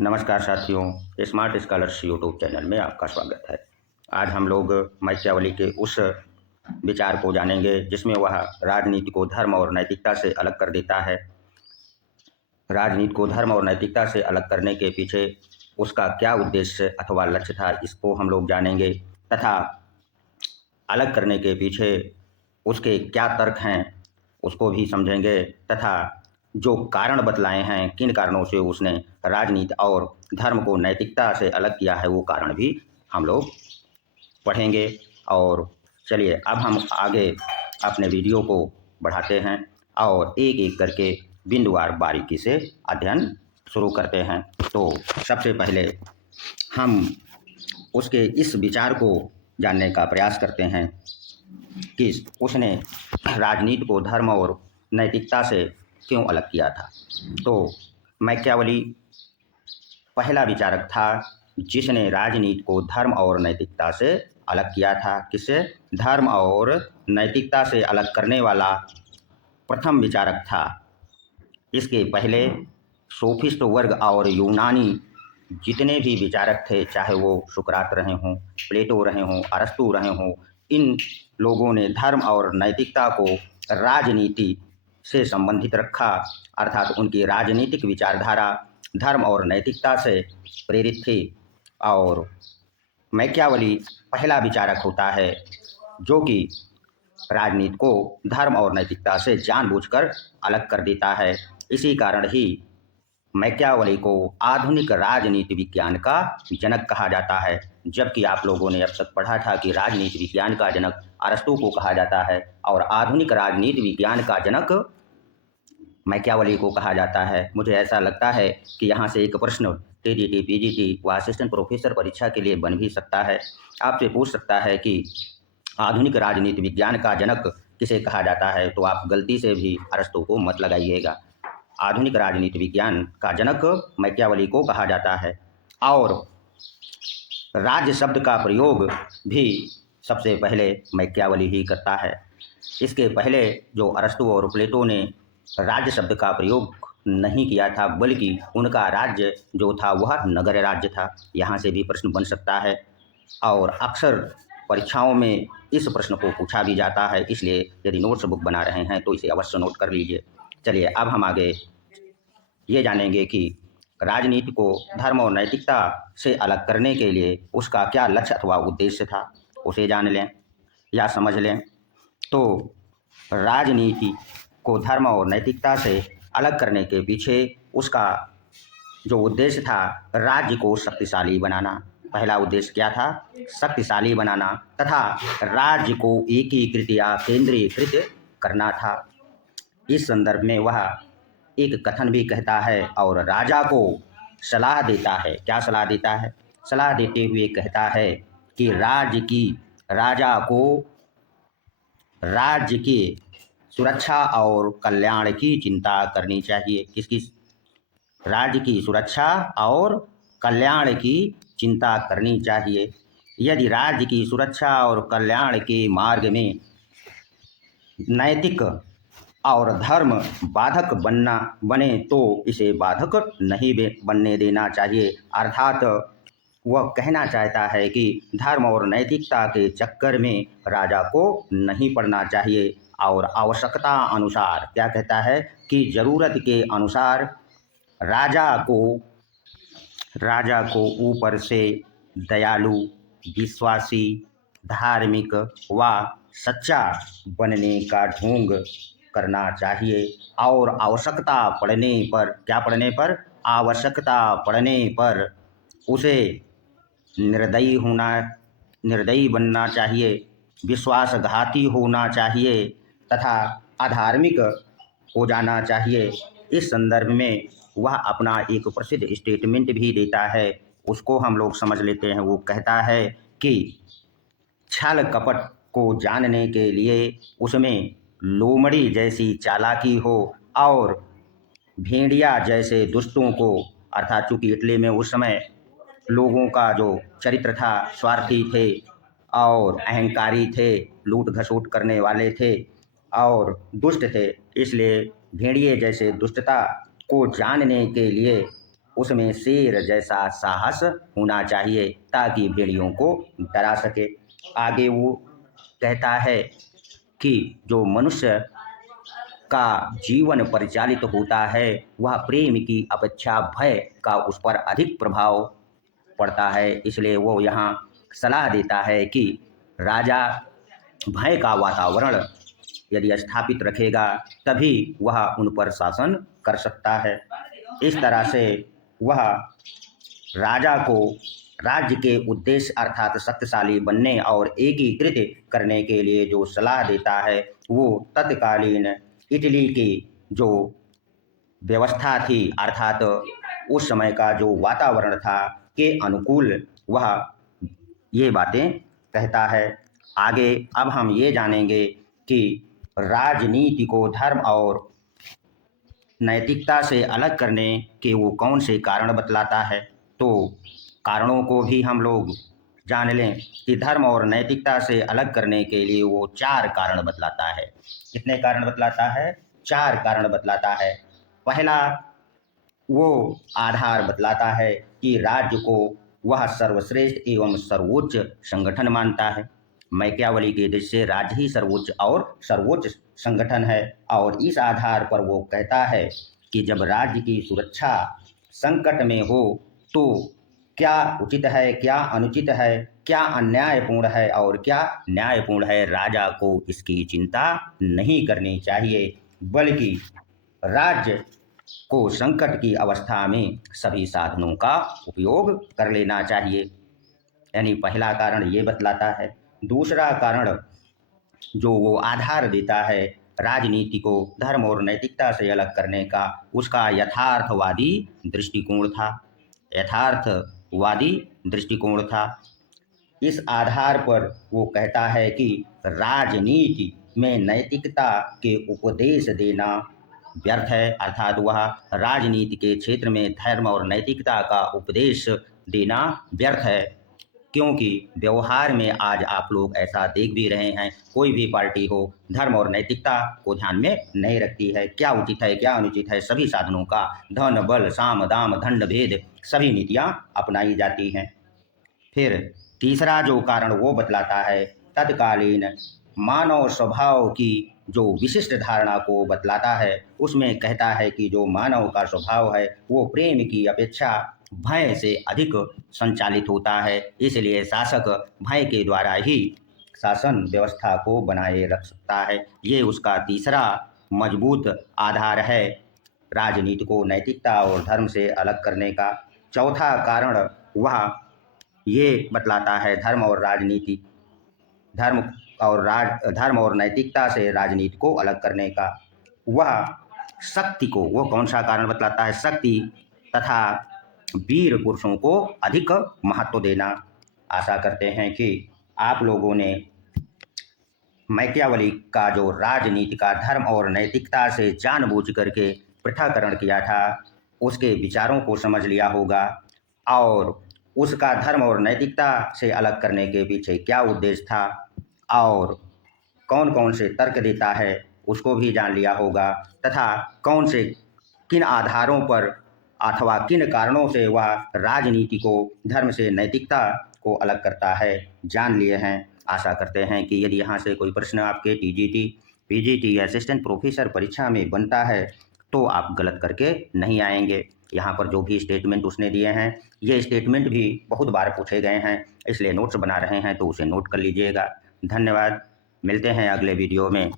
नमस्कार साथियों, smart scholars YouTube channel में आपका स्वागत है। आज हम लोग मैकियावेली के उस विचार को जानेंगे जिसमें वह राजनीति को धर्म और नैतिकता से अलग कर देता है। राजनीति को धर्म और नैतिकता से अलग करने के पीछे उसका क्या उद्देश्य अथवा लक्ष्य था, इसको हम लोग जानेंगे तथा अलग करने के पीछे उसके क्या तर्क हैं उसको भी समझेंगे तथा जो कारण बतलाए हैं, किन कारणों से उसने राजनीति और धर्म को नैतिकता से अलग किया है, वो कारण भी हम लोग पढ़ेंगे। और चलिए अब हम आगे अपने वीडियो को बढ़ाते हैं और एक एक करके बिंदुवार बारीकी से अध्ययन शुरू करते हैं। तो सबसे पहले हम उसके इस विचार को जानने का प्रयास करते हैं कि उसने राजनीति को धर्म और नैतिकता से क्यों अलग किया था। तो मैकियावेली पहला विचारक था जिसने राजनीति को धर्म और नैतिकता से अलग किया था। किससे? धर्म और नैतिकता से अलग करने वाला प्रथम विचारक था। इसके पहले सोफिस्ट वर्ग और यूनानी जितने भी विचारक थे, चाहे वो सुकरात रहे हों, प्लेटो रहे हों, अरस्तु रहे हों, इन लोगों ने धर्म और नैतिकता को राजनीति से संबंधित रखा, अर्थात उनकी राजनीतिक विचारधारा धर्म और नैतिकता से प्रेरित थी। और मैकियावेली पहला विचारक होता है जो कि राजनीति को धर्म और नैतिकता से जानबूझकर अलग कर देता है। इसी कारण ही मैकियावेली को आधुनिक राजनीति विज्ञान का जनक कहा जाता है। जबकि आप लोगों ने अब तक पढ़ा था कि राजनीति विज्ञान का जनक अरस्तु को कहा जाता है और आधुनिक राजनीति विज्ञान का जनक मैकियावेली को कहा जाता है। मुझे ऐसा लगता है कि यहाँ से एक प्रश्न टीजीटी, पीजीटी व असिस्टेंट प्रोफेसर परीक्षा के लिए बन भी सकता है। आपसे पूछ सकता है कि आधुनिक राजनीति विज्ञान का जनक किसे कहा जाता है, तो आप गलती से भी अरस्तु को मत लगाइएगा। आधुनिक राजनीति विज्ञान का जनक मैकियावेली को कहा जाता है। और राज्य शब्द का प्रयोग भी सबसे पहले मैकियावेली ही करता है। इसके पहले जो अरस्तु और प्लेटो ने राज्य शब्द का प्रयोग नहीं किया था, बल्कि उनका राज्य जो था वह नगर राज्य था। यहाँ से भी प्रश्न बन सकता है और अक्सर परीक्षाओं में इस प्रश्न को पूछा भी जाता है। इसलिए यदि नोट्स बुक बना रहे हैं तो इसे अवश्य नोट कर लीजिए। चलिए अब हम आगे ये जानेंगे कि राजनीति को धर्म और नैतिकता से अलग करने के लिए उसका क्या लक्ष्य अथवा उद्देश्य था, उसे जान लें या समझ लें। तो राजनीति को धर्म और नैतिकता से अलग करने के पीछे उसका जो उद्देश्य था, राज्य को शक्तिशाली बनाना। पहला उद्देश्य क्या था? शक्तिशाली बनाना तथा राज्य को एकीकृत या केंद्रीकृत करना था। इस संदर्भ में वह एक कथन भी कहता है और राजा को सलाह देता है। क्या सलाह देता है? सलाह देते हुए कहता है कि राजा को राज्य की सुरक्षा और कल्याण की चिंता करनी चाहिए। किसकी? राज्य की सुरक्षा और कल्याण की चिंता करनी चाहिए। यदि राज्य की सुरक्षा और कल्याण के मार्ग में नैतिक और धर्म बाधक बने तो इसे बाधक नहीं बनने देना चाहिए। अर्थात वह कहना चाहता है कि धर्म और नैतिकता के चक्कर में राजा को नहीं पड़ना चाहिए और आवश्यकता अनुसार, क्या कहता है कि ज़रूरत के अनुसार राजा को ऊपर से दयालु, विश्वासी, धार्मिक व सच्चा बनने का ढोंग करना चाहिए और आवश्यकता पड़ने पर, क्या पड़ने पर? आवश्यकता पड़ने पर उसे निर्दयी बनना चाहिए, विश्वासघाती होना चाहिए तथा अधार्मिक हो जाना चाहिए। इस संदर्भ में वह अपना एक प्रसिद्ध स्टेटमेंट भी देता है, उसको हम लोग समझ लेते हैं। वो कहता है कि छल कपट को जानने के लिए उसमें लोमड़ी जैसी चालाकी हो और भेड़िया जैसे दुष्टों को, अर्थात चूंकि इटली में उस समय लोगों का जो चरित्र था स्वार्थी थे और अहंकारी थे, लूट घसूट करने वाले थे और दुष्ट थे, इसलिए भेड़िए जैसे दुष्टता को जानने के लिए उसमें शेर जैसा साहस होना चाहिए ताकि भेड़ियों को डरा सके। आगे वो कहता है कि जो मनुष्य का जीवन परिचालित होता है वह प्रेम की अपेक्षा भय का उस पर अधिक प्रभाव पड़ता है। इसलिए वो यहाँ सलाह देता है कि राजा भय का वातावरण यदि स्थापित रखेगा तभी वह उन पर शासन कर सकता है। इस तरह से वह राजा को राज्य के उद्देश्य अर्थात शक्तिशाली बनने और एकीकृत करने के लिए जो सलाह देता है वो तत्कालीन इटली की जो व्यवस्था थी अर्थात उस समय का जो वातावरण था के अनुकूल वह ये बातें कहता है। आगे अब हम ये जानेंगे कि राजनीति को धर्म और नैतिकता से अलग करने के वो कौन से कारण बतलाता है। तो कारणों को भी हम लोग जान लें कि धर्म और नैतिकता से अलग करने के लिए वो 4 कारण बतलाता है। कितने कारण बतलाता है? 4 कारण बतलाता है। पहला वो आधार बतलाता है कि राज्य को वह सर्वश्रेष्ठ एवं सर्वोच्च संगठन मानता है। मैकियावली के दृष्टि से राज्य ही सर्वोच्च संगठन है और इस आधार पर वो कहता है कि जब राज्य की सुरक्षा संकट में हो तो क्या उचित है, क्या अनुचित है, क्या अन्यायपूर्ण है और क्या न्यायपूर्ण है, राजा को इसकी चिंता नहीं करनी चाहिए, बल्कि राज्य को संकट की अवस्था में सभी साधनों का उपयोग कर लेना चाहिए। यानी पहला कारण ये बतलाता है। दूसरा कारण जो वो आधार देता है राजनीति को धर्म और नैतिकता से अलग करने का, उसका यथार्थवादी दृष्टिकोण था। यथार्थवादी दृष्टिकोण था। इस आधार पर वो कहता है कि राजनीति में नैतिकता के उपदेश देना व्यर्थ है, अर्थात वह राजनीति के क्षेत्र में धर्म और नैतिकता का उपदेश देना व्यर्थ है, क्योंकि व्यवहार में आज आप लोग ऐसा देख भी रहे हैं, कोई भी पार्टी हो धर्म और नैतिकता को ध्यान में नहीं रखती है। क्या उचित है, क्या अनुचित है, सभी साधनों का धन बल साम दाम दंड भेद सभी नीतियां अपनाई जाती हैं। फिर तीसरा जो कारण वो बतलाता है तत्कालीन मानव स्वभाव की जो विशिष्ट धारणा को बतलाता है। उसमें कहता है कि जो मानव का स्वभाव है वो प्रेम की अपेक्षा भय से अधिक संचालित होता है, इसलिए शासक भय के द्वारा ही शासन व्यवस्था को बनाए रख सकता है। ये उसका तीसरा मजबूत आधार है राजनीति को नैतिकता और धर्म से अलग करने का। चौथा कारण वह ये बतलाता है धर्म और नैतिकता से राजनीति को अलग करने का। वह शक्ति को, वो कौन सा कारण बतलाता है? शक्ति तथा वीर पुरुषों को अधिक महत्व देना। आशा करते हैं कि आप लोगों ने मैकियावली का जो राजनीति का धर्म और नैतिकता से जानबूझ करके पृथक्करण किया था उसके विचारों को समझ लिया होगा और उसका धर्म और नैतिकता से अलग करने के पीछे क्या उद्देश्य था और कौन कौन से तर्क देता है उसको भी जान लिया होगा तथा किन आधारों पर अथवा किन कारणों से वह राजनीति को धर्म से नैतिकता को अलग करता है जान लिए हैं। आशा करते हैं कि यदि यहाँ से कोई प्रश्न आपके टीजीटी, पीजीटी या असिस्टेंट प्रोफेसर परीक्षा में बनता है तो आप गलत करके नहीं आएंगे। यहाँ पर जो भी स्टेटमेंट उसने दिए हैं ये स्टेटमेंट भी बहुत बार पूछे गए हैं, इसलिए नोट्स बना रहे हैं तो उसे नोट कर लीजिएगा। धन्यवाद, मिलते हैं अगले वीडियो में।